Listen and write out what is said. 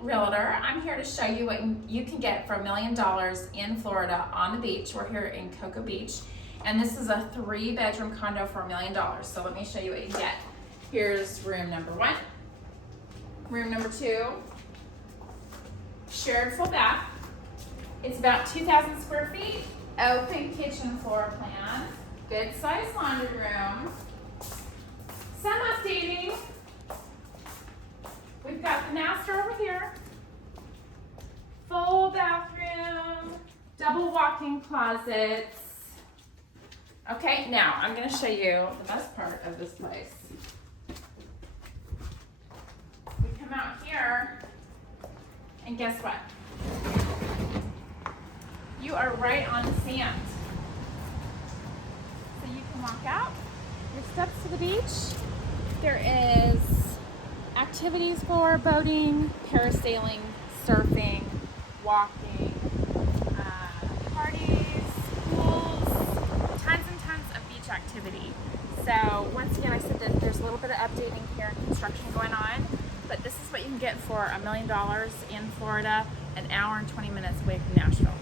Realtor. I'm here to show you what you can get for $1 million in Florida on the beach. We're here in Cocoa Beach, and this is a 3-bedroom condo for $1 million. So let me show you what you get. Here's room number 1. Room number 2, shared full bath. It's about 2,000 square feet. Open kitchen floor plan. Good sized laundry room. Some updating. We've got the master over here. Full bathroom. Double walk-in closets. Okay, now I'm going to show you the best part of this place. We come out here, and guess what? You are right on the sand. So you can walk out your steps to the beach. There is activities for boating, parasailing, surfing, walking, parties, pools, tons and tons of beach activity. So once again, I said that there's a little bit of updating here and construction going on, but this is what you can get for $1 million in Florida, an hour and 20 minutes away from Nashville.